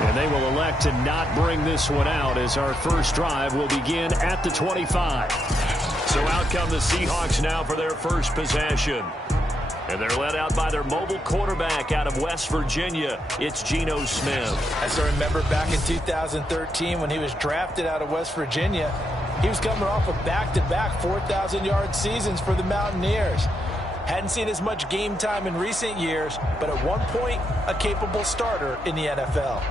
And they will elect to not bring this one out as our first drive will begin at the 25. So out come the Seahawks now for their first possession. And they're led out by their mobile quarterback out of West Virginia. It's Geno Smith. As I remember back in 2013 when he was drafted out of West Virginia, he was coming off of back-to-back 4,000-yard seasons for the Mountaineers. Hadn't seen as much game time in recent years, but at one point, a capable starter in the NFL.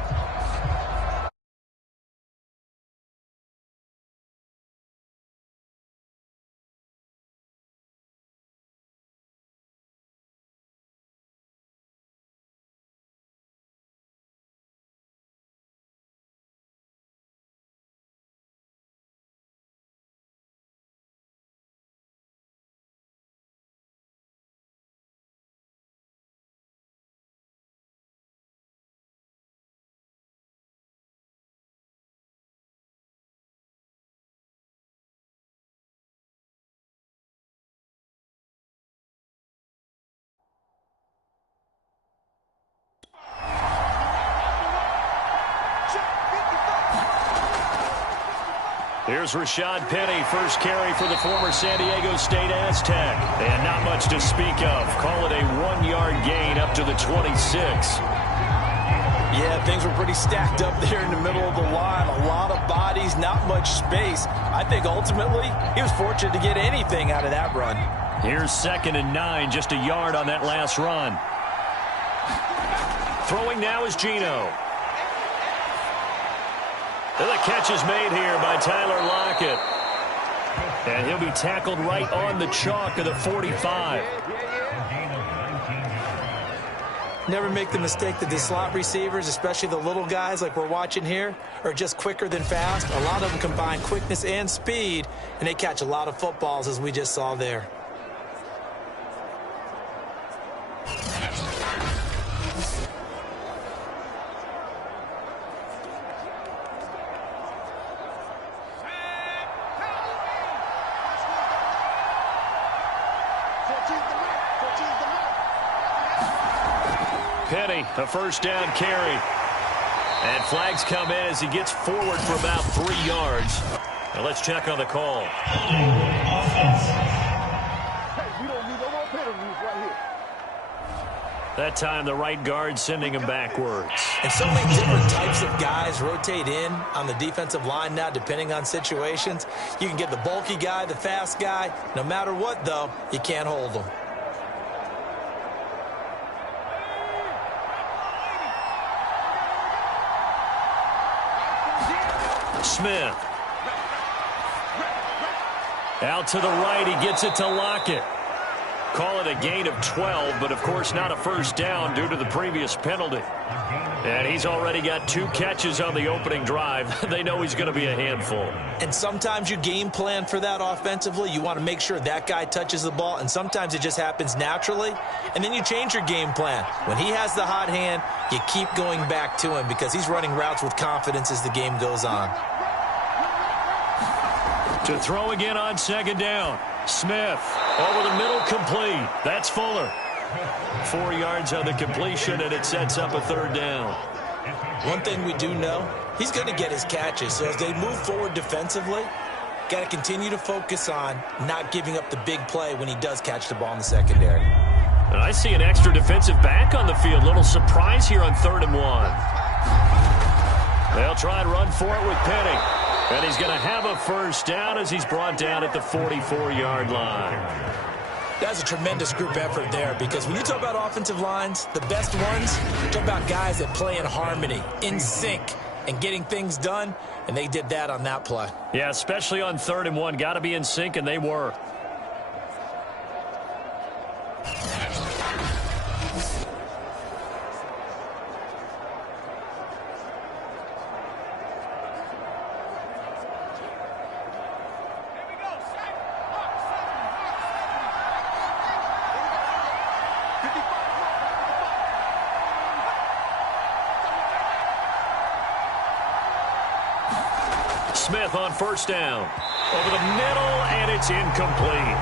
Here's Rashad Penny, first carry for the former San Diego State Aztec. And not much to speak of. Call it a 1-yard gain up to the 26. Yeah, things were pretty stacked up there in the middle of the line. A lot of bodies, not much space. I think ultimately he was fortunate to get anything out of that run. Here's 2nd and 9, just a yard on that last run. Throwing now is Geno. And the catch is made here by Tyler Lockett. And he'll be tackled right on the chalk of the 45. Never make the mistake that the slot receivers, especially the little guys like we're watching here, are just quicker than fast. A lot of them combine quickness and speed, and they catch a lot of footballs, as we just saw there. Penny, a first down carry. And flags come in as he gets forward for about 3 yards. Now let's check on the call. That time the right guard sending him backwards. And so many different types of guys rotate in on the defensive line now depending on situations. You can get the bulky guy, the fast guy. No matter what, though, you can't hold them. Smith. Out to the right, he gets it to Lockett. Call it a gain of 12, but of course not a first down due to the previous penalty. And he's already got 2 catches on the opening drive. They know he's going to be a handful. And sometimes you game plan for that offensively. You want to make sure that guy touches the ball, and sometimes it just happens naturally. And then you change your game plan. When he has the hot hand, you keep going back to him because he's running routes with confidence as the game goes on. To throw again on 2nd down. Smith over the middle, complete. That's Fuller. 4 yards on the completion, and it sets up a 3rd down. One thing we do know, he's going to get his catches. So as they move forward defensively, got to continue to focus on not giving up the big play when he does catch the ball in the secondary. And I see an extra defensive back on the field. Little surprise here on 3rd and 1. They'll try and run for it with Penny. And he's going to have a first down as he's brought down at the 44-yard line. That's a tremendous group effort there because when you talk about offensive lines, the best ones, you talk about guys that play in harmony, in sync, and getting things done, and they did that on that play. Yeah, especially on 3rd and 1. Got to be in sync, and they were. Smith on first down. Over the middle, and it's incomplete.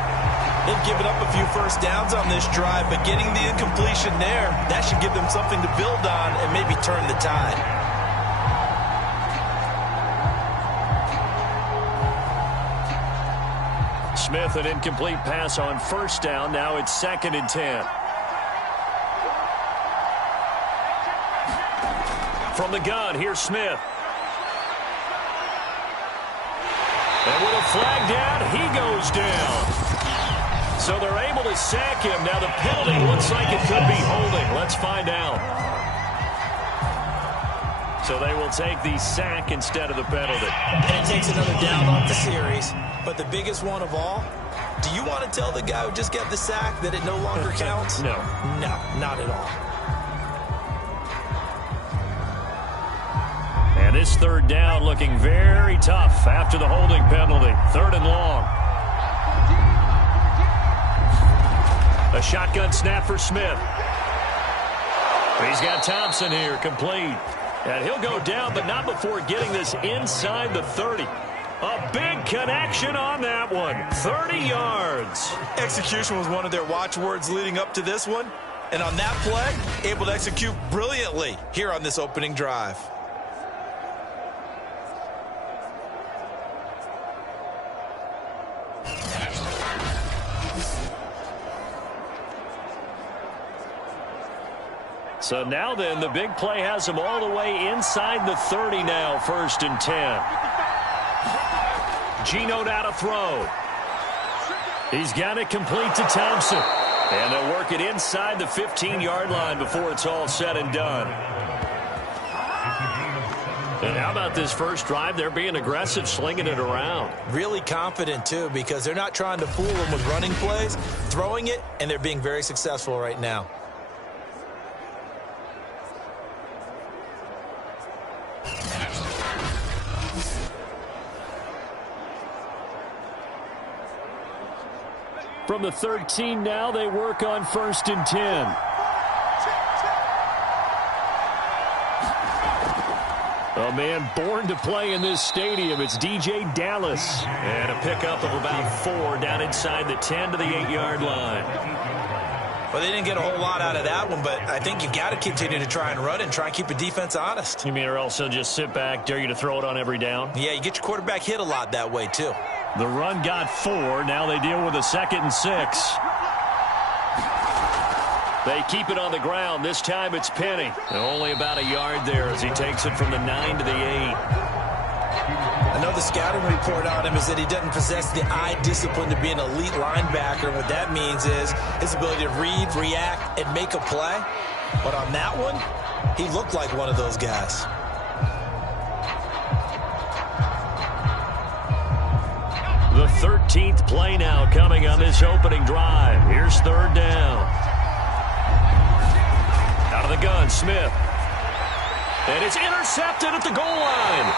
They've given up a few first downs on this drive, but getting the incompletion there, that should give them something to build on and maybe turn the tide. Smith, an incomplete pass on first down. Now it's 2nd and 10. From the gun, here's Smith. And with a flag down, he goes down. So they're able to sack him. Now the penalty looks like it could be holding. Let's find out. So they will take the sack instead of the penalty. And it takes another down off the series. But the biggest one of all, do you want to tell the guy who just got the sack that it no longer counts? No. No, not at all. And this 3rd down looking very tough after the holding penalty. 3rd and long. A shotgun snap for Smith. He's got Thompson here, complete. And he'll go down, but not before getting this inside the 30. A big connection on that one. 30 yards. Execution was one of their watchwords leading up to this one. And on that play, able to execute brilliantly here on this opening drive. So now then, the big play has him all the way inside the 30 now, 1st and 10. Geno now to throw. He's got it complete to Thompson. And they'll work it inside the 15-yard line before it's all said and done. And how about this first drive? They're being aggressive, slinging it around. Really confident, too, because they're not trying to fool them with running plays, throwing it, and they're being very successful right now. From the 13 now, they work on 1st and 10. A man born to play in this stadium. It's DJ Dallas. And a pickup of about 4 down inside the 10 to the 8-yard line. Well, they didn't get a whole lot out of that one, but I think you've got to continue to try and run and try and keep the defense honest. You mean or else they'll just sit back, dare you to throw it on every down? Yeah, you get your quarterback hit a lot that way, too. The run got 4. Now they deal with a 2nd and 6. They keep it on the ground. This time it's Penny. Only about a yard there as he takes it from the 9 to the 8. I know the scouting report on him is that he doesn't possess the eye discipline to be an elite linebacker. What that means is his ability to read, react, and make a play. But on that one, he looked like one of those guys. The 13th play now coming on this opening drive. Here's 3rd down. Out of the gun, Smith. And it's intercepted at the goal line.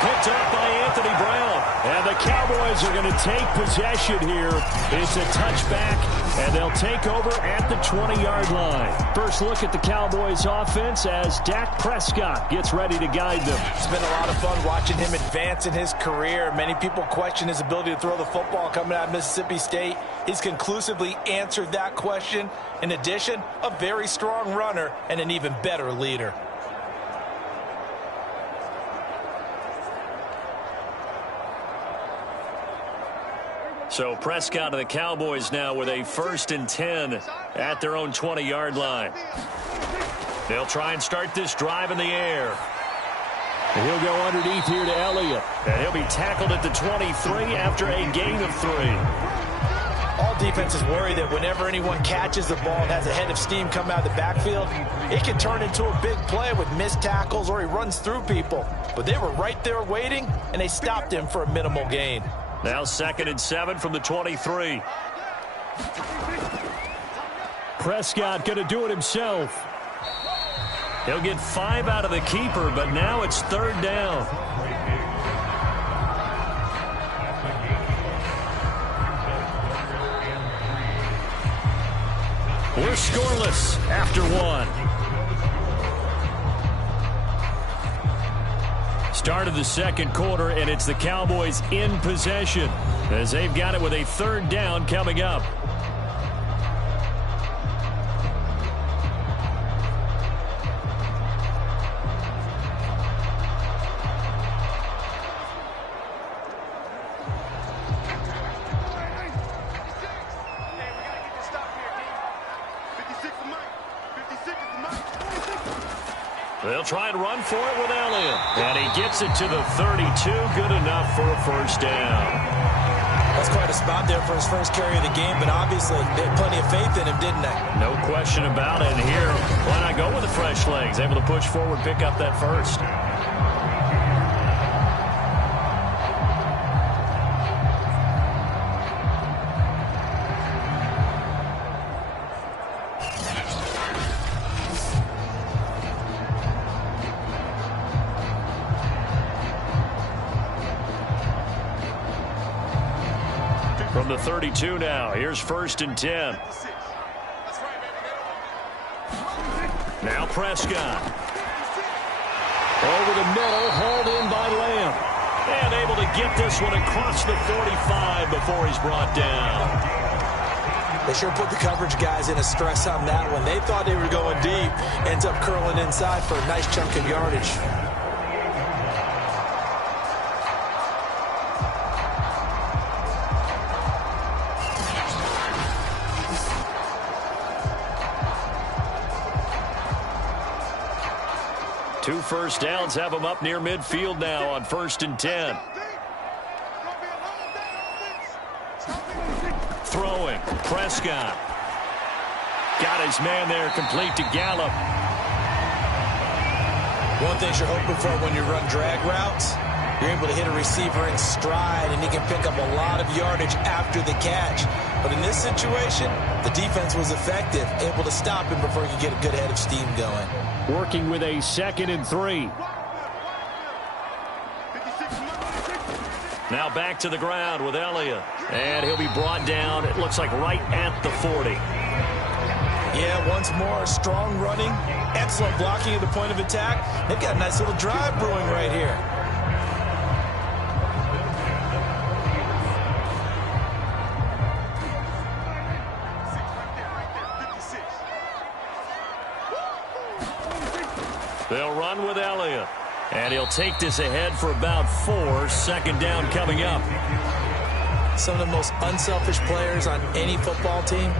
Picked up by Anthony Brown. And the Cowboys are going to take possession here. It's a touchback, and they'll take over at the 20-yard line. First look at the Cowboys offense as Dak Prescott gets ready to guide them. It's been a lot of fun watching him advance in his career. Many people question his ability to throw the football coming out of Mississippi State. He's conclusively answered that question. In addition, a very strong runner and an even better leader. So Prescott and the Cowboys now with a 1st and 10 at their own 20-yard line. They'll try and start this drive in the air. And he'll go underneath here to Elliott. And he'll be tackled at the 23 after a gain of 3. All defenses worry that whenever anyone catches the ball and has a head of steam come out of the backfield, it can turn into a big play with missed tackles or he runs through people. But they were right there waiting, and they stopped him for a minimal gain. Now 2nd and 7 from the 23. Prescott going to do it himself. He'll get 5 out of the keeper, but now it's 3rd down. We're scoreless after 1. Start of the 2nd quarter, and it's the Cowboys in possession as they've got it with a 3rd down coming up. They'll try and run for it with Elliott. And he gets it to the 32. Good enough for a first down. That's quite a spot there for his first carry of the game, but obviously they had plenty of faith in him, didn't they? No question about it. And here, why not go with the fresh legs? Able to push forward, pick up that first. From the 32 now, here's 1st and 10. Now Prescott. Over the middle, hauled in by Lamb. And able to get this one across the 45 before he's brought down. They sure put the coverage guys in a stress on that one. They thought they were going deep. Ends up curling inside for a nice chunk of yardage. Two first downs have them up near midfield now on 1st and 10. Throwing. Prescott. Got his man there complete to Gallup. One thing you're hoping for when you run drag routes, you're able to hit a receiver in stride, and he can pick up a lot of yardage after the catch. But in this situation, the defense was effective, able to stop him before he could get a good head of steam going. Working with a 2nd and 3. Now back to the ground with Elliott. And he'll be brought down, it looks like right at the 40. Yeah, once more, strong running, excellent blocking at the point of attack. They've got a nice little drive brewing right here. They'll run with Elliott. And he'll take this ahead for about 4. 2nd down coming up. Some of the most unselfish players on any football team,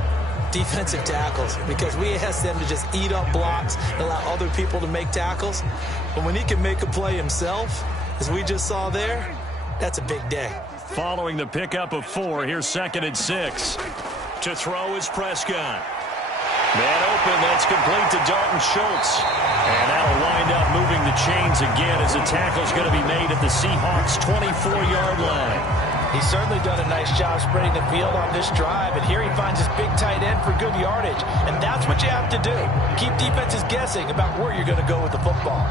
defensive tackles, because we ask them to just eat up blocks and allow other people to make tackles. But when he can make a play himself, as we just saw there, that's a big day. Following the pickup of 4, here's 2nd and 6. To throw is Prescott. Man open, that's complete to Dalton Schultz. And that'll wind up moving the chains again as the tackle's going to be made at the Seahawks' 24-yard line. He's certainly done a nice job spreading the field on this drive, and here he finds his big tight end for good yardage. And that's what you have to do. Keep defenses guessing about where you're going to go with the football.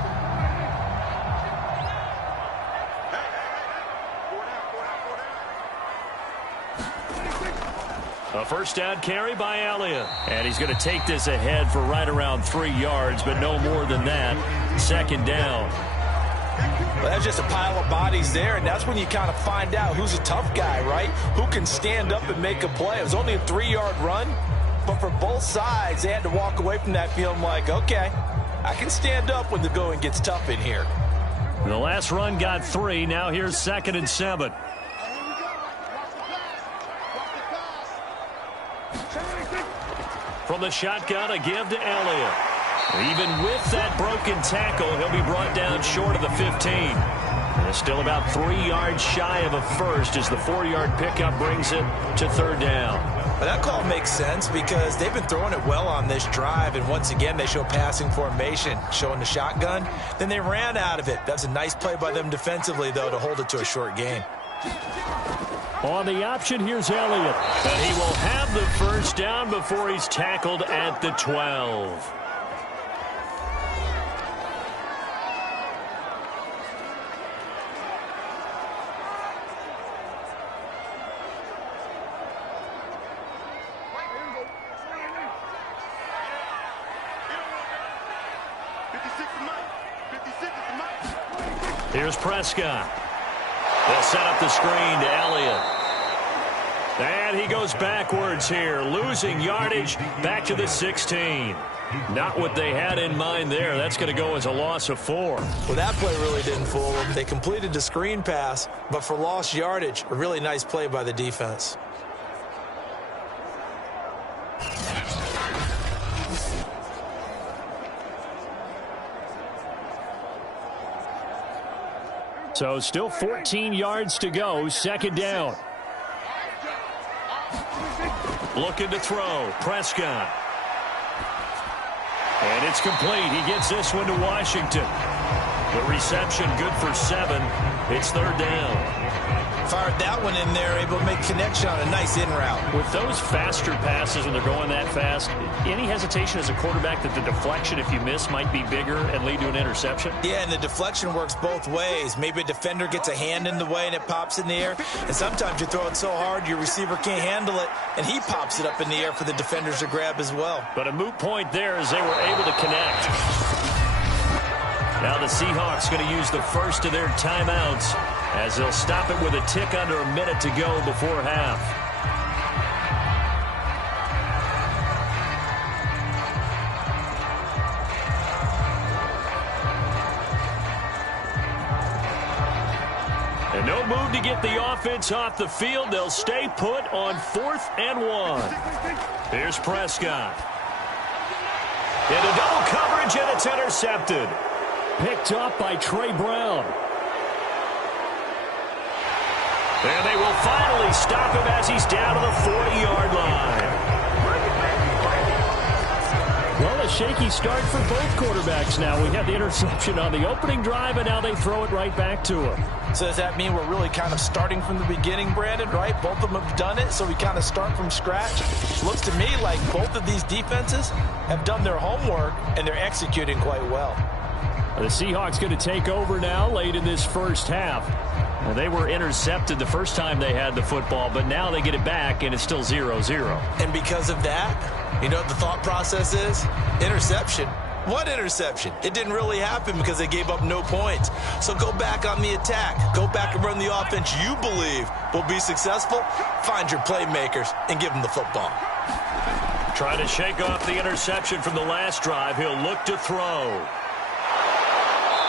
A first down carry by Elliott. And he's going to take this ahead for right around 3 yards, but no more than that. 2nd down. Well, that's just a pile of bodies there, and that's when you kind of find out who's a tough guy, right? Who can stand up and make a play. It was only a 3-yard run, but for both sides, they had to walk away from that feeling like, okay, I can stand up when the going gets tough in here. The last run got 3. Now here's 2nd and 7. From the shotgun, a give to Elliott. Even with that broken tackle, he'll be brought down short of the 15. And still about 3 yards shy of a first as the 4-yard pickup brings it to 3rd down. Well, that call makes sense because they've been throwing it well on this drive, and once again they show passing formation, showing the shotgun. Then they ran out of it. That's a nice play by them defensively, though, to hold it to a short gain. On the option, here's Elliott. And he will have the first down before he's tackled at the 12. Here's Prescott. They'll set up the screen to Elliott. And he goes backwards here, losing yardage back to the 16. Not what they had in mind there. That's going to go as a loss of 4. Well, that play really didn't fool them. They completed the screen pass, but for lost yardage, a really nice play by the defense. So still 14 yards to go, second down. Looking to throw, Prescott. And it's complete. He gets this one to Washington. The reception good for 7. It's third down. Fired that one in there, able to make connection on a nice in route. With those faster passes when they're going that fast, any hesitation as a quarterback that the deflection, if you miss, might be bigger and lead to an interception? Yeah, and the deflection works both ways. Maybe a defender gets a hand in the way and it pops in the air. And sometimes you throw it so hard your receiver can't handle it, and he pops it up in the air for the defenders to grab as well. But a moot point there as they were able to connect. Now the Seahawks going to use the first of their timeouts as they'll stop it with a tick under a minute to go before half. And no move to get the offense off the field. They'll stay put on 4th and 1. Here's Prescott. Into double coverage, and it's intercepted. Picked up by Trey Brown. And they will finally stop him as he's down to the 40-yard line. Well, a shaky start for both quarterbacks now. We had the interception on the opening drive, and now they throw it right back to him. So does that mean we're really kind of starting from the beginning, Brandon, right? Both of them have done it, so we kind of start from scratch. Looks to me like both of these defenses have done their homework, and they're executing quite well. The Seahawks going to take over now late in this first half. Well, they were intercepted the first time they had the football, but now they get it back, and it's still 0-0. And because of that, you know what the thought process is? Interception. What interception? It didn't really happen because they gave up no points. So go back on the attack. Go back and run the offense you believe will be successful. Find your playmakers and give them the football. Trying to shake off the interception from the last drive. He'll look to throw.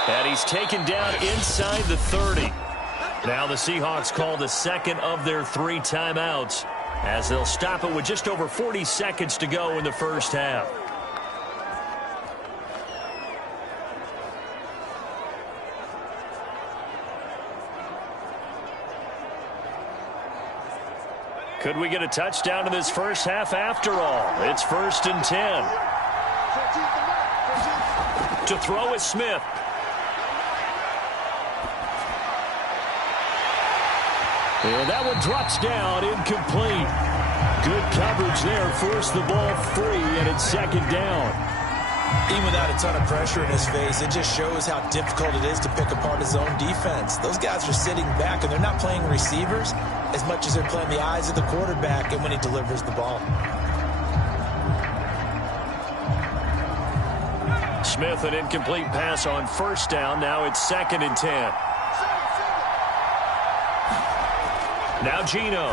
And he's taken down inside the 30. Now the Seahawks call the second of their 3 timeouts as they'll stop it with just over 40 seconds to go in the first half. Could we get a touchdown in this first half after all? It's 1st and 10. To throw is Smith. And that one drops down, incomplete. Good coverage there, forced the ball free, and it's second down. Even without a ton of pressure in his face, it just shows how difficult it is to pick apart his own defense. Those guys are sitting back, and they're not playing receivers as much as they're playing the eyes of the quarterback and when he delivers the ball. Smith, an incomplete pass on first down. Now it's 2nd and 10. Now Geno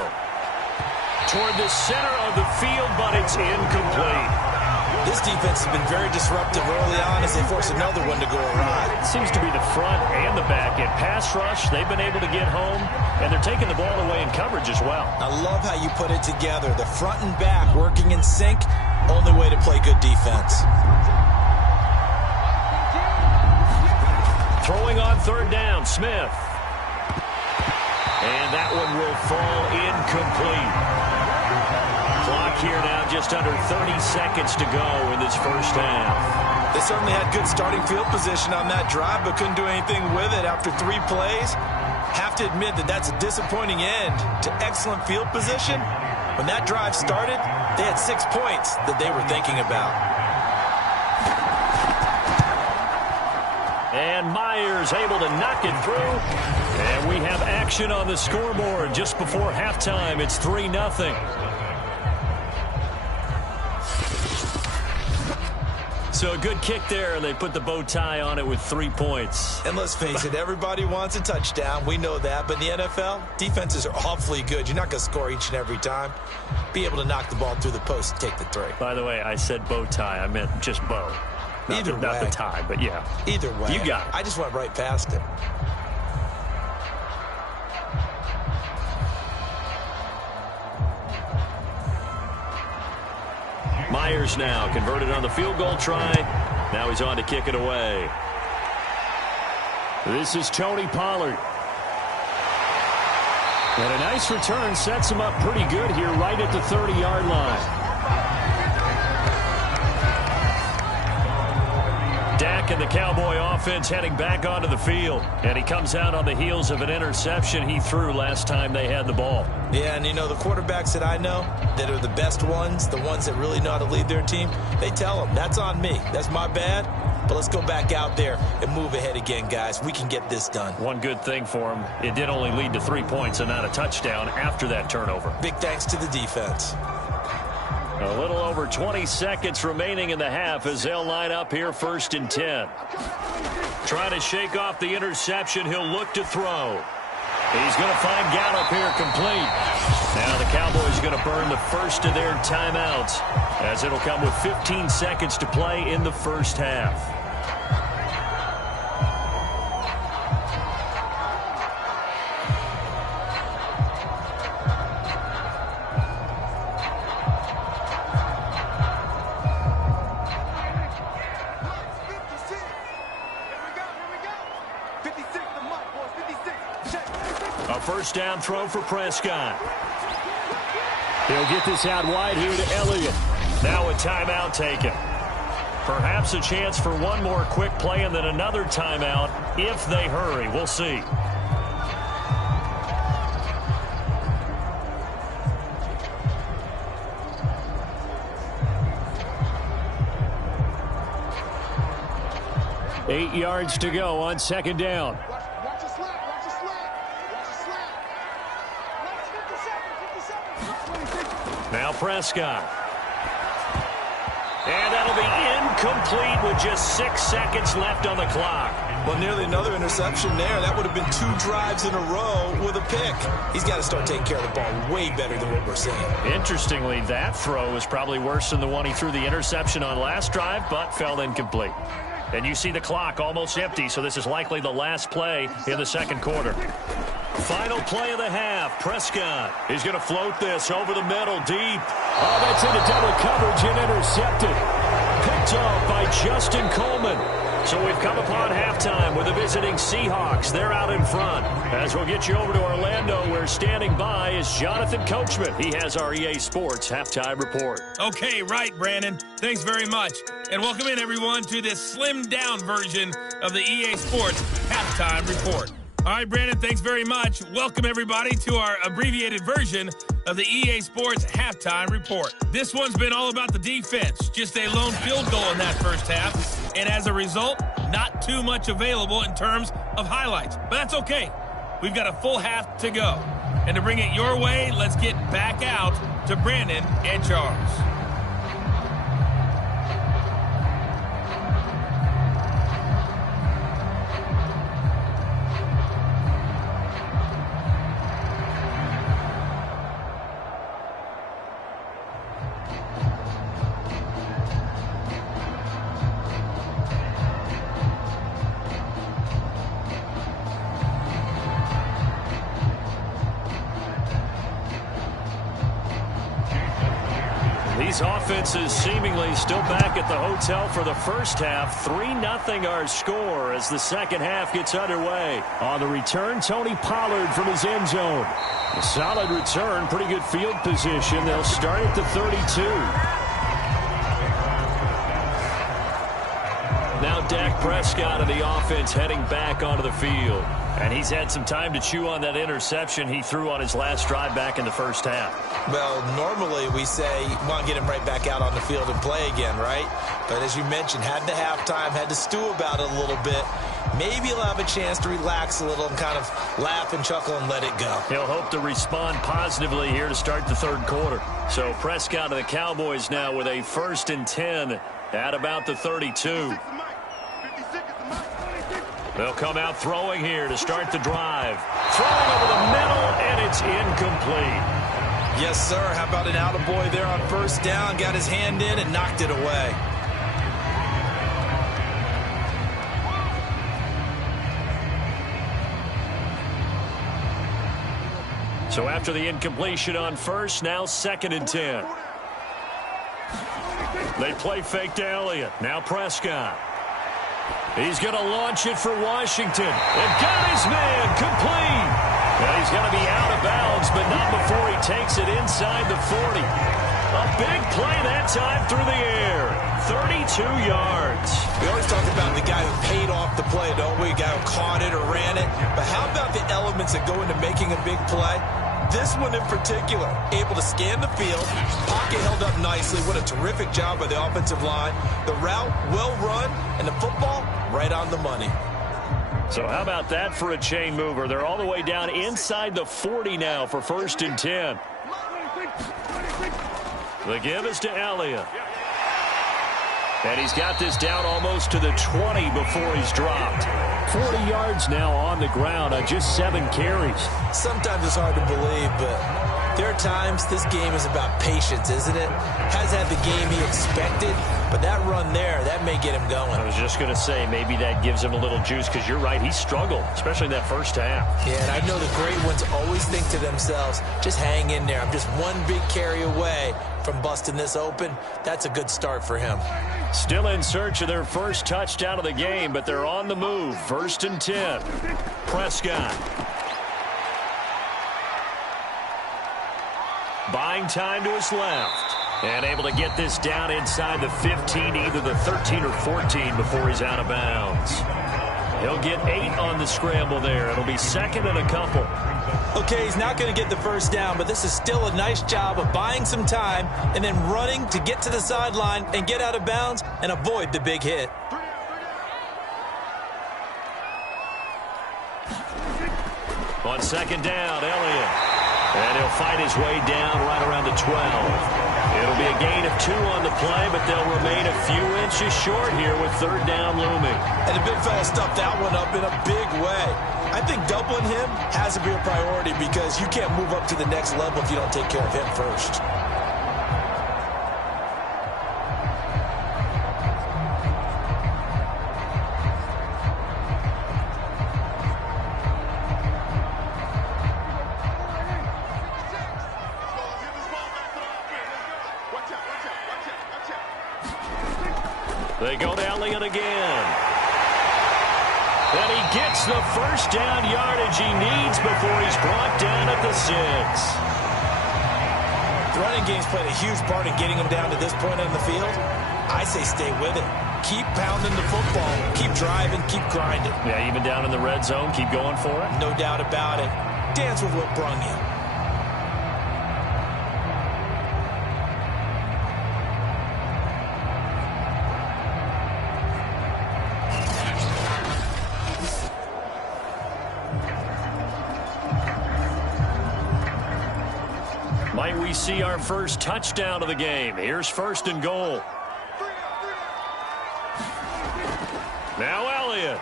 toward the center of the field, but it's incomplete. This defense has been very disruptive early on as they force another one to go awry. It seems to be the front and the back end. Pass rush, they've been able to get home, and they're taking the ball away in coverage as well. I love how you put it together. The front and back working in sync, only way to play good defense. Throwing on 3rd down, Smith. And that one will fall incomplete. Clock here now just under 30 seconds to go in this first half. They certainly had good starting field position on that drive, but couldn't do anything with it after 3 plays. Have to admit that that's a disappointing end to excellent field position. When that drive started, they had 6 points that they were thinking about. And Myers able to knock it through. And we have action on the scoreboard just before halftime. It's 3-0. So a good kick there, and they put the bow tie on it with 3 points. And let's face it, everybody wants a touchdown. We know that. But in the NFL, defenses are awfully good. You're not going to score each and every time. Be able to knock the ball through the post and take the 3. By the way, I said bow tie. I meant just bow. Not the tie, but yeah. Either way. You got it. I just went right past it. Myers now converted on the field goal try. Now he's on to kick it away. This is Tony Pollard. And a nice return sets him up pretty good here right at the 30-yard line. Dak and the Cowboy offense heading back onto the field. And he comes out on the heels of an interception he threw last time they had the ball. Yeah, and you know, the quarterbacks that I know that are the best ones, the ones that really know how to lead their team, they tell them, that's on me. That's my bad. But let's go back out there and move ahead again, guys. We can get this done. One good thing for him, it did only lead to 3 points and not a touchdown after that turnover. Big thanks to the defense. A little over 20 seconds remaining in the half as they'll line up here 1st and 10. Trying to shake off the interception. He'll look to throw. He's going to find Gallup here complete. Now the Cowboys are going to burn the first of their timeouts as it'll come with 15 seconds to play in the first half. First down throw for Prescott. He'll get this out wide here to Elliott. Now a timeout taken. Perhaps a chance for one more quick play and then another timeout if they hurry. We'll see. Eight yards to go on 2nd down. Now Prescott. And that'll be incomplete with just 6 seconds left on the clock. Well, nearly another interception there. That would have been 2 drives in a row with a pick. He's got to start taking care of the ball way better than what we're seeing. Interestingly, that throw is probably worse than the one he threw the interception on last drive, but fell incomplete. And you see the clock almost empty, so this is likely the last play in the 2nd quarter. Final play of the half. Prescott. He's going to float this over the middle deep. Oh, that's into double coverage and intercepted. Picked off by Justin Coleman. So we've come upon halftime with the visiting Seahawks. They're out in front. As we'll get you over to Orlando, where standing by is Jonathan Coachman. He has our EA Sports Halftime Report. Okay, right, Brandon. Thanks very much. And welcome in, everyone, to this slimmed-down version of the EA Sports Halftime Report. All right, Brandon, thanks very much. Welcome, everybody, to our abbreviated version of the EA Sports Halftime Report. This one's been all about the defense. Just a lone field goal in that first half. And as a result, not too much available in terms of highlights. But that's okay. We've got a full half to go. And to bring it your way, let's get back out to Brandon and Charles. These offenses seemingly still back at the hotel for the first half. 3-0 our score as the second half gets underway. On the return, Tony Pollard from his end zone. A solid return, pretty good field position. They'll start at the 32. Now Dak Prescott of the offense heading back onto the field. And he's had some time to chew on that interception he threw on his last drive back in the first half. Well, normally we say you want to get him right back out on the field and play again, right? But as you mentioned, had the halftime, had to stew about it a little bit. Maybe he'll have a chance to relax a little and kind of laugh and chuckle and let it go. He'll hope to respond positively here to start the third quarter. So Prescott of the Cowboys now with a 1st and 10 at about the 32. They'll come out throwing here to start the drive. Throwing over the middle, and it's incomplete. Yes, sir. How about an attaboy there on first down? Got his hand in and knocked it away. So after the incompletion on first, now 2nd and 10. They play fake to Elliott. Now Prescott. He's going to launch it for Washington. And got his man complete. And he's going to be out of bounds, but not before he takes it inside the 40. A big play that time through the air. 32 yards. We always talk about the guy who paid off the play, don't we? A guy who caught it or ran it. But how about the elements that go into making a big play? This one in particular, able to scan the field, pocket held up nicely. What a terrific job by the offensive line. The route, well run, and the football, right on the money. So how about that for a chain mover? They're all the way down inside the 40 now for 1st and 10. The give is to Elliott. And he's got this down almost to the 20 before he's dropped. 40 yards now on the ground on just 7 carries. Sometimes it's hard to believe, but there are times this game is about patience, isn't it? Has had the game he expected, but that run there, that may get him going. I was just going to say, maybe that gives him a little juice, because you're right, he struggled, especially in that first half. Yeah, and I know the great ones always think to themselves, just hang in there. I'm just one big carry away from busting this open. That's a good start for him. Still in search of their first touchdown of the game, but they're on the move. 1st and 10. Prescott. Buying time to his left. And able to get this down inside the 15, either the 13 or 14 before he's out of bounds. He'll get 8 on the scramble there. It'll be 2nd and a couple. Okay, he's not going to get the first down, but this is still a nice job of buying some time and then running to get to the sideline and get out of bounds and avoid the big hit. On 2nd down, Elliott. And he'll fight his way down right around the 12. It'll be a gain of 2 on the play, but they'll remain a few inches short here with 3rd down looming. And the big fella stuffed that one up in a big way. I think doubling him has to be a priority because you can't move up to the next level if you don't take care of him first. They go to Elliott again. And he gets the first down yardage he needs before he's brought down at the 6. The running game's played a huge part in getting him down to this point on the field. I say stay with it. Keep pounding the football. Keep driving. Keep grinding. Yeah, even down in the red zone, keep going for it. No doubt about it. Dance with what brung you. Might we see our first touchdown of the game? Here's 1st and goal. Now Elliott.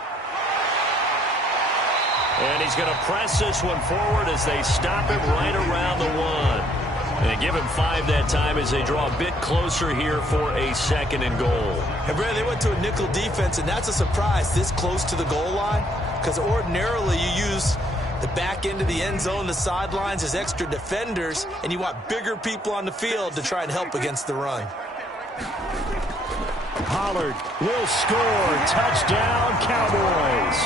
And he's going to press this one forward as they stop him right around the 1. And they give him 5 that time as they draw a bit closer here for a 2nd and goal. And Brad, they went to a nickel defense, and that's a surprise this close to the goal line, because ordinarily you use the back end of the end zone, the sidelines as extra defenders, and you want bigger people on the field to try and help against the run. Pollard will score. Touchdown, Cowboys.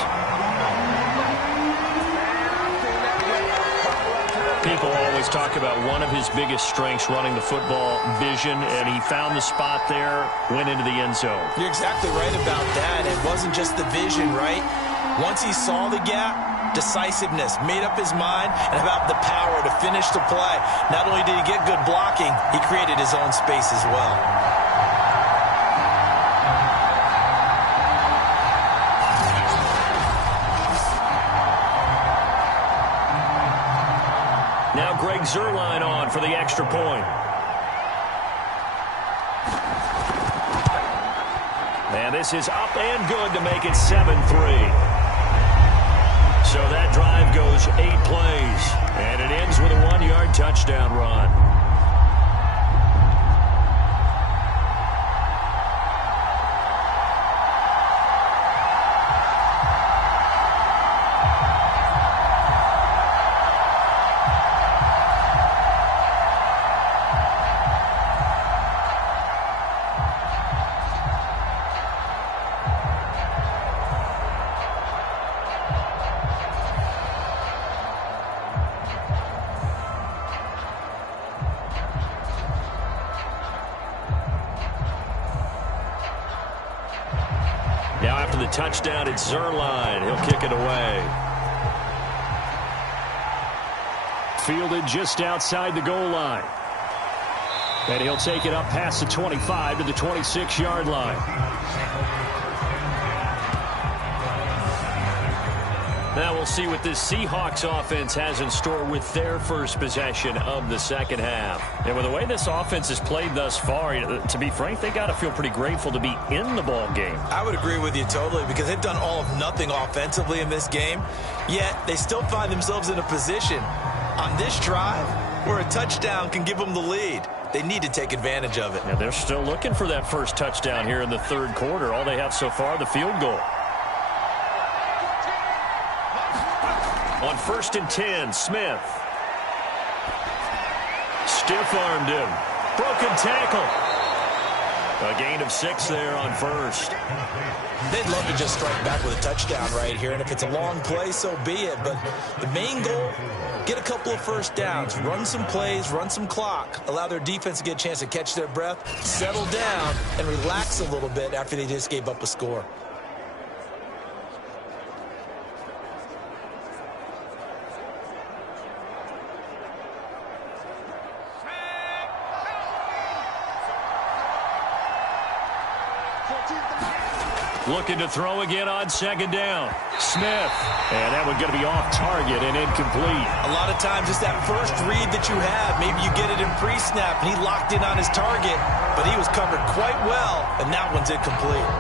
People always talk about one of his biggest strengths, running the football, vision, and he found the spot there, went into the end zone. You're exactly right about that. It wasn't just the vision, right? Once he saw the gap, decisiveness, made up his mind, and about the power to finish the play. Not only did he get good blocking, he created his own space as well. Now Greg Zuerlein on for the extra point. And this is up and good to make it 7-3. So that drive goes 8 plays, and it ends with a 1-yard touchdown run. the touchdown. It's Zerline. He'll kick it away. Fielded just outside the goal line. And he'll take it up past the 25 to the 26-yard line. Now we'll see what this Seahawks offense has in store with their first possession of the second half. And with the way this offense has played thus far, to be frank, they got to feel pretty grateful to be in the ball game. I would agree with you totally, because they've done all of nothing offensively in this game, yet they still find themselves in a position on this drive where a touchdown can give them the lead. They need to take advantage of it. And they're still looking for that first touchdown here in the third quarter. All they have so far, the field goal. On 1st and 10, Smith. Stiff-armed him. Broken tackle. A gain of 6 there on first. They'd love to just strike back with a touchdown right here, and if it's a long play, so be it. But the main goal, get a couple of first downs, run some plays, run some clock, allow their defense to get a chance to catch their breath, settle down, and relax a little bit after they just gave up a score. Looking to throw again on 2nd down. Smith. And that one going to be off target and incomplete. A lot of times it's that first read that you have. Maybe you get it in pre-snap, and he locked in on his target, but he was covered quite well, and that one's incomplete.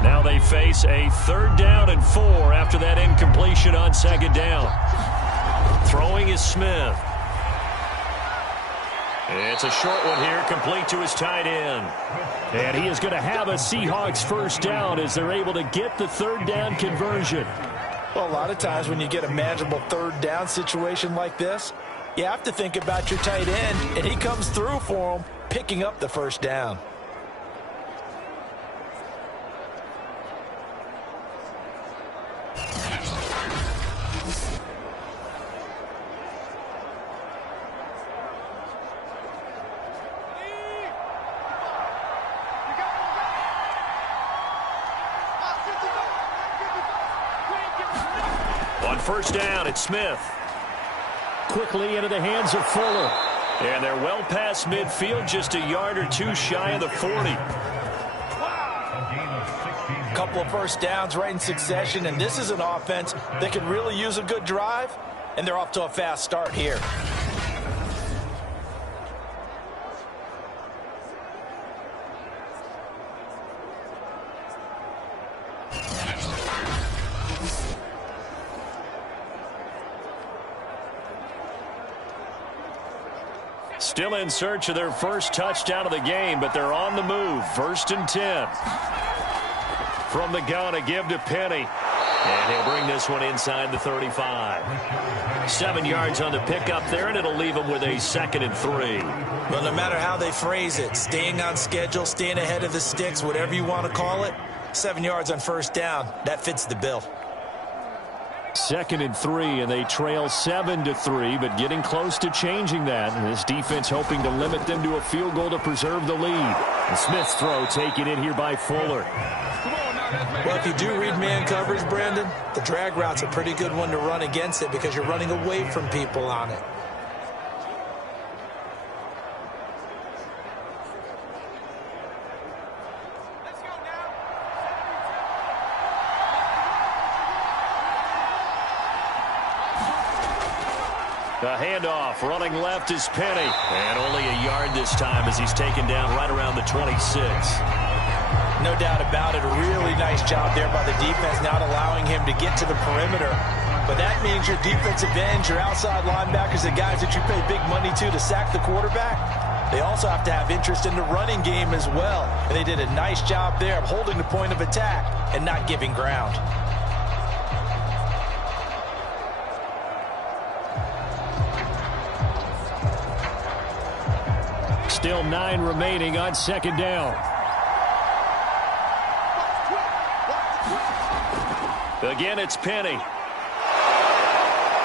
Now they face a 3rd down and 4 after that incompletion on 2nd down. Throwing is Smith. It's a short one here, complete to his tight end. And he is going to have a Seahawks first down as they're able to get the 3rd down conversion. Well, a lot of times when you get a manageable 3rd down situation like this, you have to think about your tight end, and he comes through for him, picking up the first down. On 1st down, it's Smith. Quickly into the hands of Fuller. And they're well past midfield, just a yard or 2 shy of the 40. A couple of first downs right in succession, and this is an offense that could really use a good drive, and they're off to a fast start here. Still in search of their first touchdown of the game, but they're on the move. 1st and 10. From the gun, a give to Penny. And he'll bring this one inside the 35. 7 yards on the pickup there, and it'll leave him with a 2nd and 3. Well, no matter how they phrase it, staying on schedule, staying ahead of the sticks, whatever you want to call it, 7 yards on 1st down, that fits the bill. 2nd and 3, and they trail 7-3, but getting close to changing that. And this defense hoping to limit them to a field goal to preserve the lead. And Smith's throw taken in here by Fuller. Well, if you do read man coverage, Brandon, the drag route's a pretty good one to run against it because you're running away from people on it. The handoff, running left is Penny. And only a yard this time as he's taken down right around the 26. No doubt about it. A really nice job there by the defense, not allowing him to get to the perimeter. But that means your defensive ends, your outside linebackers, the guys that you pay big money to sack the quarterback, they also have to have interest in the running game as well. And they did a nice job there of holding the point of attack and not giving ground. Still 9 remaining on 2nd down. Again, it's Penny.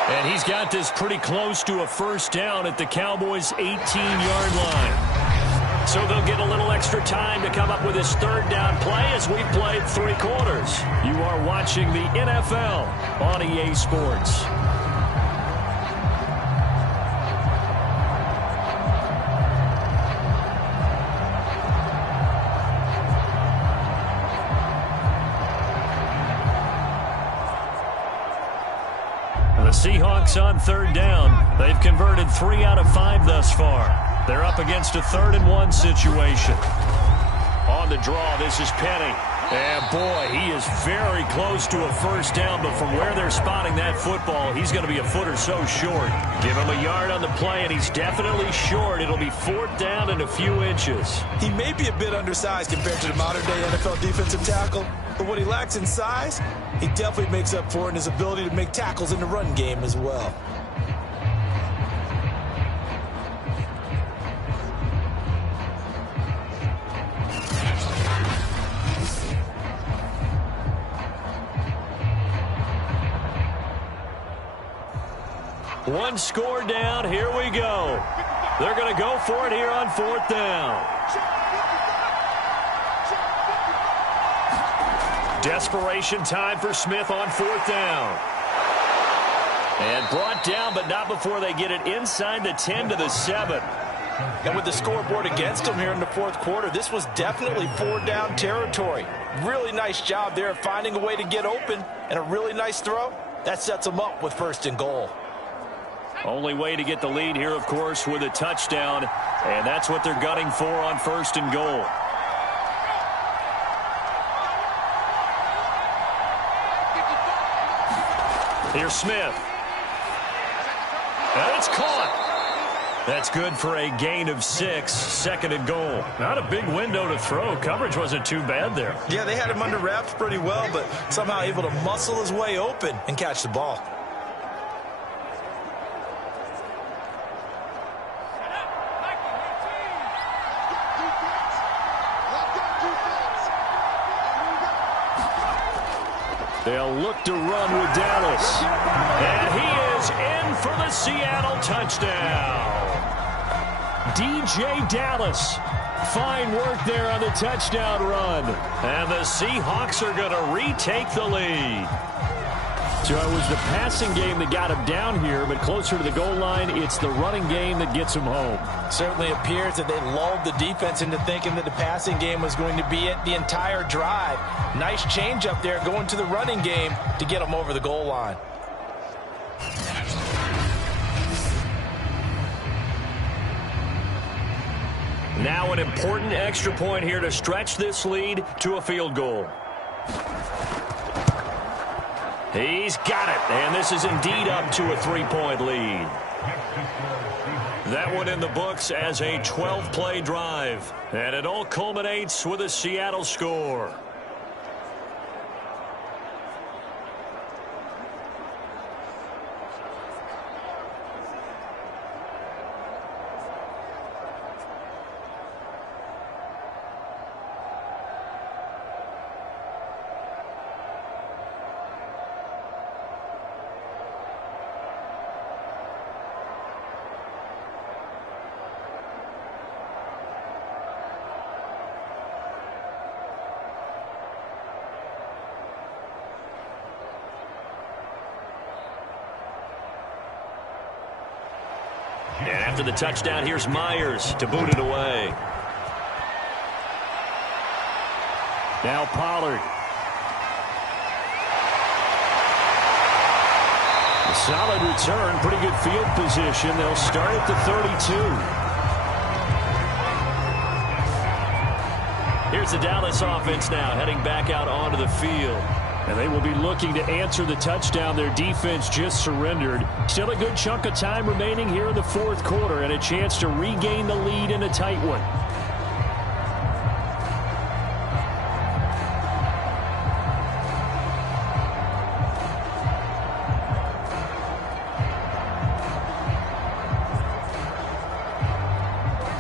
And he's got this pretty close to a first down at the Cowboys' 18-yard line. So they'll get a little extra time to come up with his third down play as we've played 3 quarters. You are watching the NFL on EA Sports. The Seahawks on third down. They've converted 3 out of 5 thus far. They're up against a 3rd and 1 situation. On the draw, this is Penny. And boy, he is very close to a first down, but from where they're spotting that football, he's going to be a foot or so short. Give him a yard on the play, and he's definitely short. It'll be 4th down and a few inches. He may be a bit undersized compared to the modern-day NFL defensive tackle, but what he lacks in size, he definitely makes up for in his ability to make tackles in the run game as well. One score down. Here we go. They're going to go for it here on 4th down. Desperation time for Smith on 4th down. And brought down, but not before they get it inside the 10 to the 7. And with the scoreboard against him here in the 4th quarter, this was definitely 4-down territory. Really nice job there of finding a way to get open, and a really nice throw. That sets him up with 1st and goal. Only way to get the lead here, of course, with a touchdown, and that's what they're gunning for on 1st and goal. Here's Smith. And it's caught. That's good for a gain of 6, 2nd and goal. Not a big window to throw. Coverage wasn't too bad there. Yeah, they had him under wraps pretty well, but somehow able to muscle his way open and catch the ball. They'll look to run with Dallas. And he is in for the Seattle touchdown. DJ Dallas. Fine work there on the touchdown run. And the Seahawks are going to retake the lead. So it was the passing game that got him down here, but closer to the goal line, it's the running game that gets him home. Certainly appears that they lulled the defense into thinking that the passing game was going to be it the entire drive. Nice change up there going to the running game to get him over the goal line. Now an important extra point here to stretch this lead to a field goal. He's got it, and this is indeed up to a 3-point lead. That one in the books as a 12-play drive, and it all culminates with a Seattle score. And after the touchdown, here's Myers to boot it away. Now Pollard. A solid return, pretty good field position. They'll start at the 32. Here's the Dallas offense now, heading back out onto the field. And they will be looking to answer the touchdown their defense just surrendered. Still a good chunk of time remaining here in the 4th quarter and a chance to regain the lead in a tight one.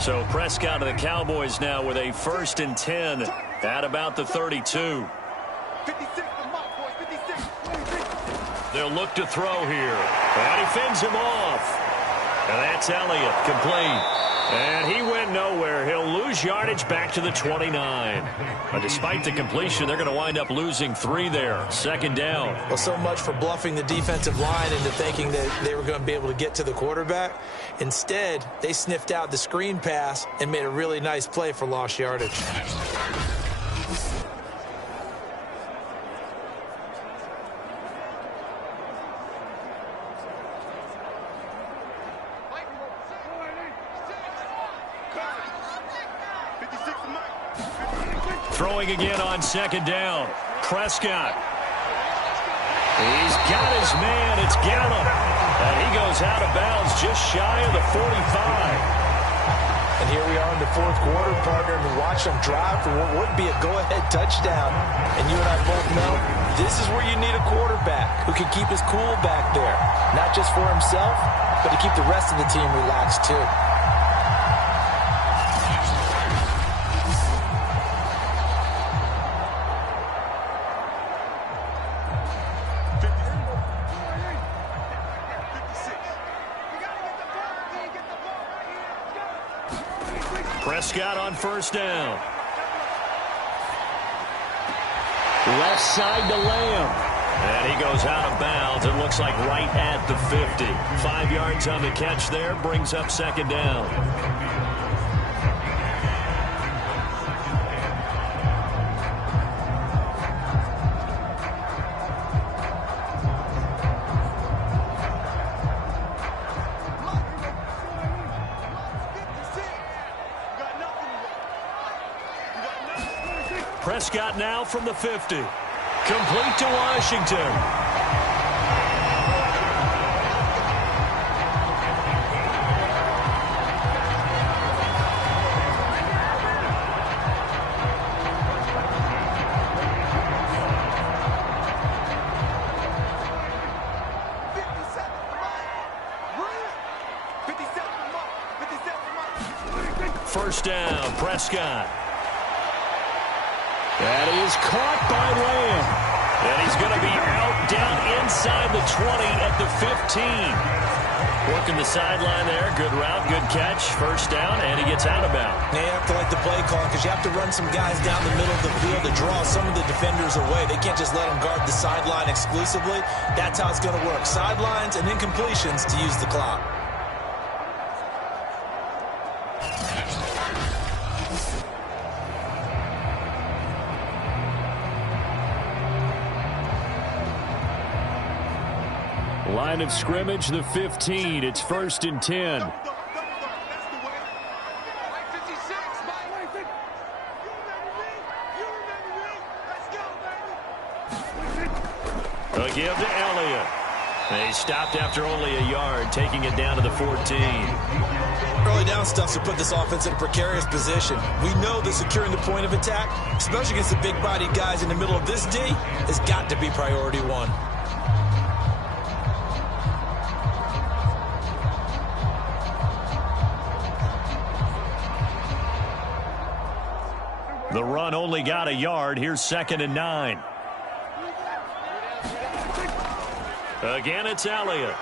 So Prescott of the Cowboys now with a 1st and 10 at about the 32. They'll look to throw here. And he fends him off. And that's Elliott, complete. And he went nowhere. He'll lose yardage back to the 29. But despite the completion, they're going to wind up losing 3 there. Second down. Well, so much for bluffing the defensive line into thinking that they were going to be able to get to the quarterback. Instead, they sniffed out the screen pass and made a really nice play for lost yardage. Throwing again on second down. Prescott. He's got his man. It's Gallup. And he goes out of bounds just shy of the 45. And here we are in the fourth quarter, partner, and watch them drive for what would be a go-ahead touchdown. And you and I both know this is where you need a quarterback who can keep his cool back there. Not just for himself, but to keep the rest of the team relaxed too. Prescott on first down. Left side to Lamb. And he goes out of bounds. It looks like right at the 50. 5 yards on the catch there. Brings up second down. Prescott now from the 50. Complete to Washington. First down, Prescott. That is caught by Lamb. And he's going to be out down inside the 20 at the 15. Working the sideline there. Good route, good catch. First down, and he gets out of bounds. Now you have to like the play call because you have to run some guys down the middle of the field to draw some of the defenders away. They can't just let them guard the sideline exclusively. That's how it's going to work. Sidelines and incompletions to use the clock. Line of scrimmage, the 15. It's 1st and 10. A give to Elliott. They stopped after only a yard, taking it down to the 14. Early down stuff to put this offense in a precarious position. We know that securing the point of attack, especially against the big-bodied guys in the middle of this D, has got to be priority one. The run only got a yard. Here's 2nd and 9. Again, it's Elliott.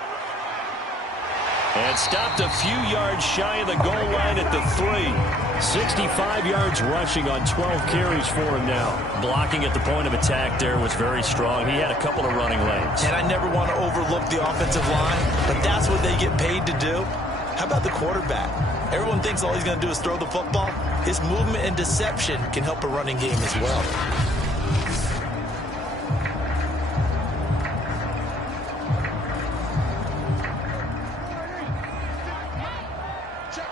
And stopped a few yards shy of the goal line at the 3. 65 yards rushing on 12 carries for him now. Blocking at the point of attack there was very strong. He had a couple of running lanes. And I never want to overlook the offensive line, but that's what they get paid to do. How about the quarterback? Everyone thinks all he's going to do is throw the football. His movement and deception can help a running game as well. Check.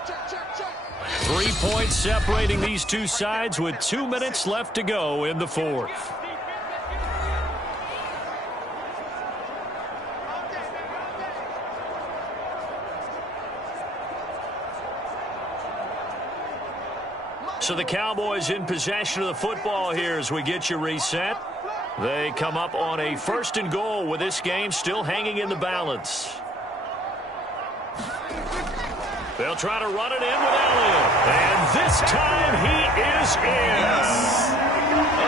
3 points separating these two sides with 2 minutes left to go in the fourth. So the Cowboys in possession of the football here as we get you reset. They come up on a 1st and goal with this game still hanging in the balance. They'll try to run it in with Elliott. And this time he is in.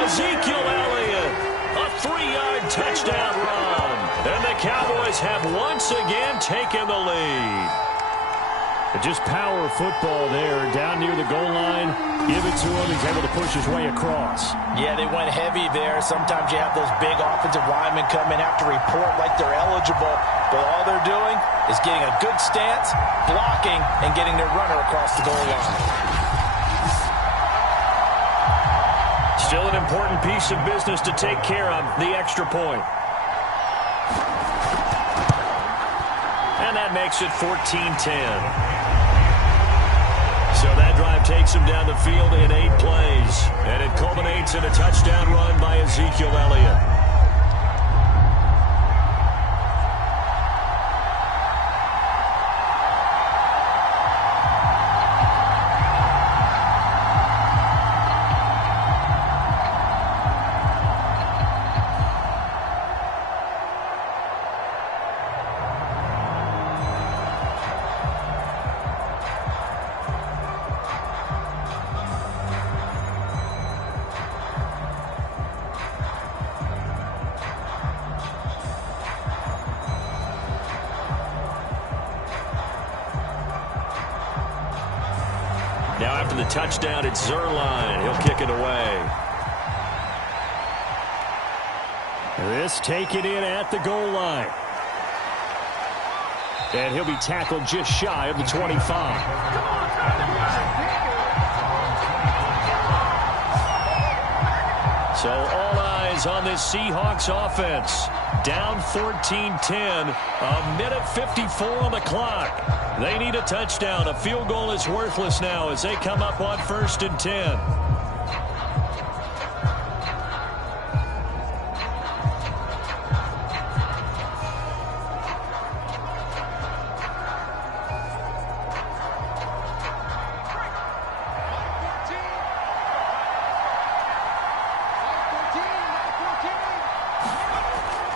Ezekiel Elliott, a 3-yard touchdown run. And the Cowboys have once again taken the lead. Just power football there, down near the goal line. Give it to him. He's able to push his way across. Yeah, they went heavy there. Sometimes you have those big offensive linemen come in, have to report like they're eligible. But all they're doing is getting a good stance, blocking, and getting their runner across the goal line. Still an important piece of business to take care of, the extra point. And that makes it 14-10. So that drive takes him down the field in 8 plays. And it culminates in a touchdown run by Ezekiel Elliott. Now after the touchdown, it's Zerline. He'll kick it away. This taken in at the goal line. And he'll be tackled just shy of the 25. So all eyes on this Seahawks offense. Down 14-10, a minute 54 on the clock. They need a touchdown. A field goal is worthless now as they come up on 1st and 10.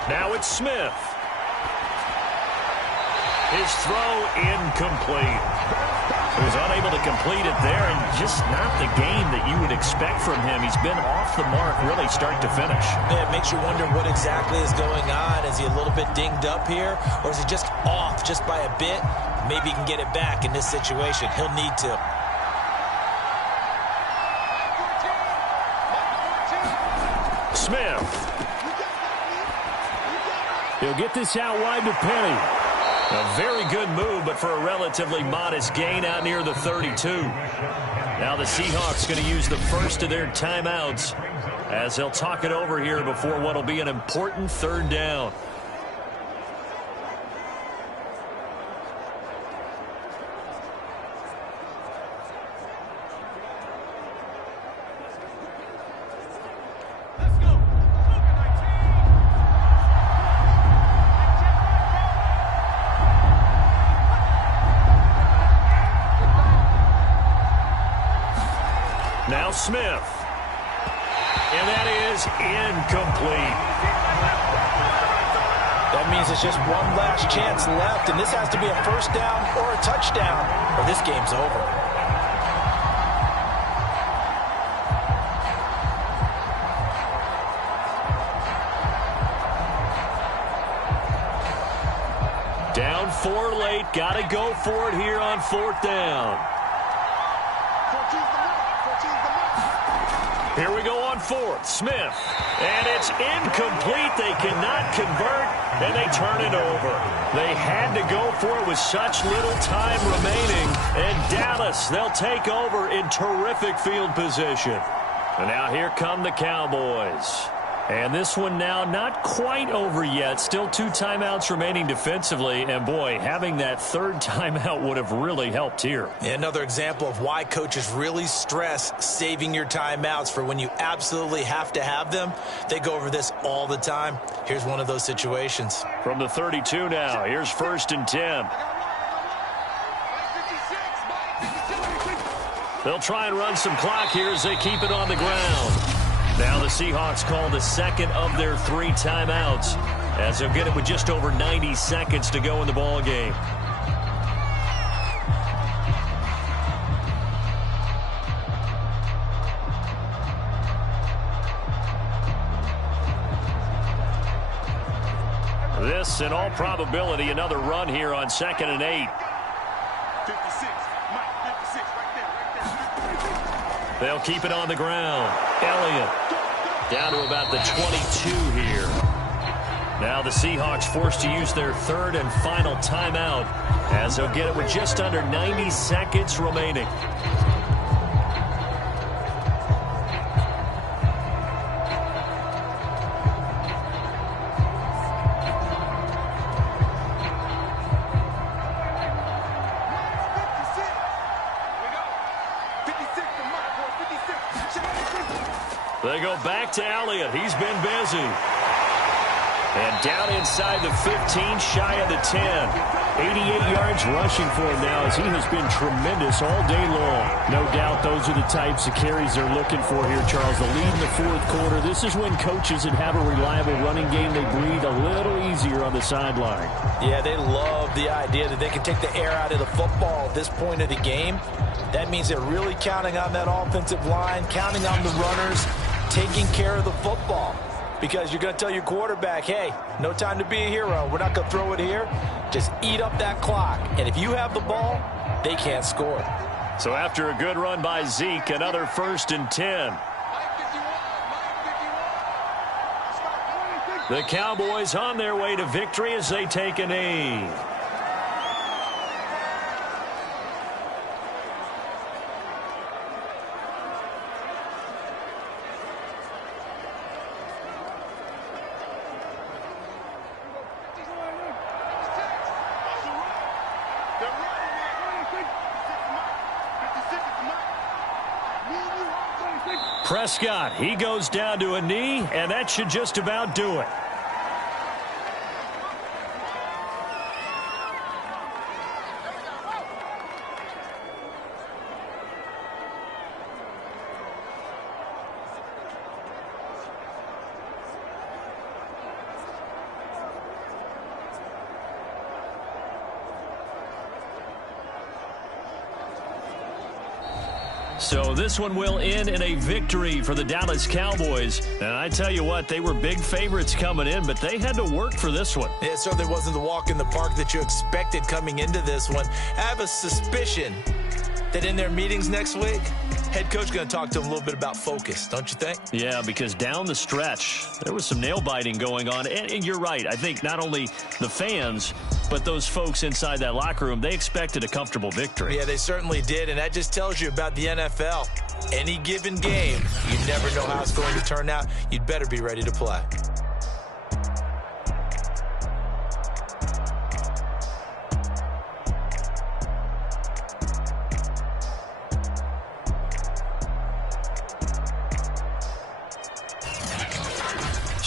Now it's Smith. His throw incomplete. He was unable to complete it there, and just not the game that you would expect from him. He's been off the mark really start to finish. Yeah, it makes you wonder what exactly is going on. Is he a little bit dinged up here, or is he just off just by a bit? Maybe he can get it back in this situation. He'll need to. Smith. He'll get this out wide to Penny. A very good move, but for a relatively modest gain out near the 32. Now the Seahawks going to use the first of their timeouts as they'll talk it over here before what will be an important 3rd down. Now Smith. And that is incomplete. That means it's just one last chance left, and this has to be a 1st down or a touchdown, or this game's over. Down 4 late. Got to go for it here on 4th down. Here we go on 4th. Smith. And it's incomplete. They cannot convert, and they turn it over. They had to go for it with such little time remaining. And Dallas, they'll take over in terrific field position. And now here come the Cowboys. And this one now not quite over yet. Still 2 timeouts remaining defensively. And, boy, having that 3rd timeout would have really helped here. Another example of why coaches really stress saving your timeouts for when you absolutely have to have them. They go over this all the time. Here's one of those situations. From the 32 now, here's 1st and 10. They'll try and run some clock here as they keep it on the ground. Now the Seahawks call the 2nd of their 3 timeouts as they'll get it with just over 90 seconds to go in the ball game. This, in all probability, another run here on 2nd and 8. 56. They'll keep it on the ground. Elliott down to about the 22 here. Now the Seahawks forced to use their third and final timeout as they'll get it with just under 90 seconds remaining. They go back to Elliott. He's been busy. And down inside the 15, shy of the 10. 88 yards rushing for him now as he has been tremendous all day long. No doubt those are the types of carries they're looking for here, Charles. The lead in the fourth quarter. This is when coaches that have a reliable running game, they breathe a little easier on the sideline. Yeah, they love the idea that they can take the air out of the football at this point of the game. That means they're really counting on that offensive line, counting on the runners, taking care of the football. Because you're going to tell your quarterback, hey, no time to be a hero. We're not going to throw it here. Just eat up that clock. And if you have the ball, they can't score. So after a good run by Zeke, another 1st and 10. The Cowboys on their way to victory as they take a knee. Prescott, he goes down to a knee, and that should just about do it. So this one will end in a victory for the Dallas Cowboys. And I tell you what, they were big favorites coming in, but they had to work for this one. Yeah, it certainly wasn't the walk in the park that you expected coming into this one. I have a suspicion that in their meetings next week, head coach going to talk to them a little bit about focus, don't you think? Yeah, because down the stretch, there was some nail-biting going on. And you're right. I think not only the fans, but those folks inside that locker room, they expected a comfortable victory. Yeah, they certainly did, and that just tells you about the NFL. Any given game, you never know how it's going to turn out. You'd better be ready to play.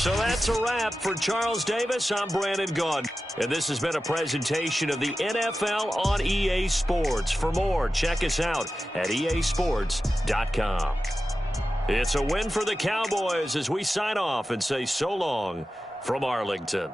So that's a wrap for Charles Davis. I'm Brandon Gaudin. And this has been a presentation of the NFL on EA Sports. For more, check us out at easports.com. It's a win for the Cowboys as we sign off and say so long from Arlington.